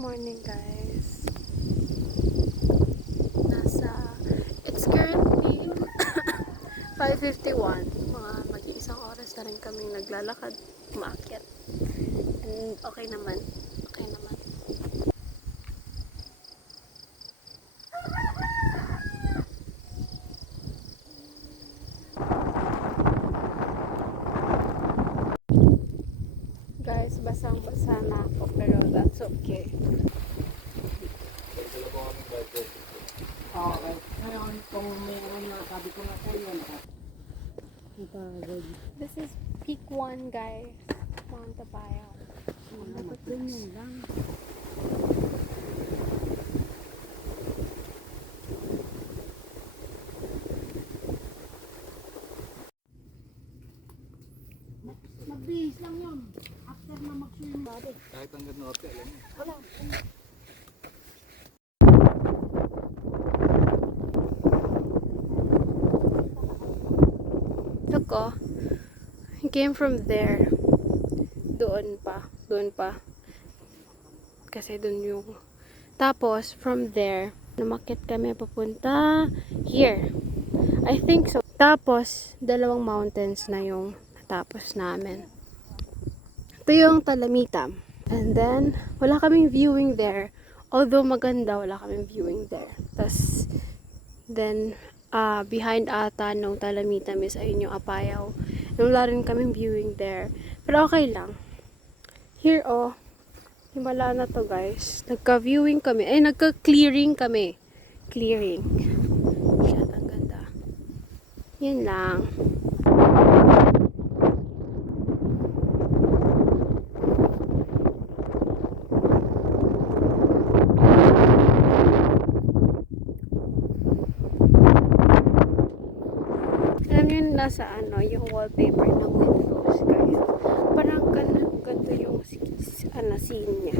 morning guys. It's currently 5:51. Mga mag-iisang oras na rin kaming naglalakad, umaakyat. And okay naman. Okay naman. Guys, basang-basa na ako pero that's okay. Okay. Ngayon, kung mayroon na, sabi ko na po yun. This is peak 1 guys. Mount Tapayao. Dapat ganyan lang. Magbihis lang yun. After na mag-swim body. Kahit hanggang norte, alam mo. Wala. Look oh. He came from there. Doon pa. Kasi doon yung... Tapos, from there, namakit kami papunta here. I think so. Tapos, dalawang mountains na yung natapos namin. Ito yung Talamitam. And then, wala kaming viewing there. Although maganda, wala kaming viewing there. Tapos, then, behind ata nung Talamitam is ayun yung Apayao. Wala rin kaming viewing there. Pero okay lang. Here, oh. Himala na to, guys. Nagka-viewing kami. Ay, nagka-clearing kami. Clearing. Shit, ang ganda. Yan lang. Alam nyo nasa ano, yung wallpaper ng windows, guys. Parang ganito yung scene niya.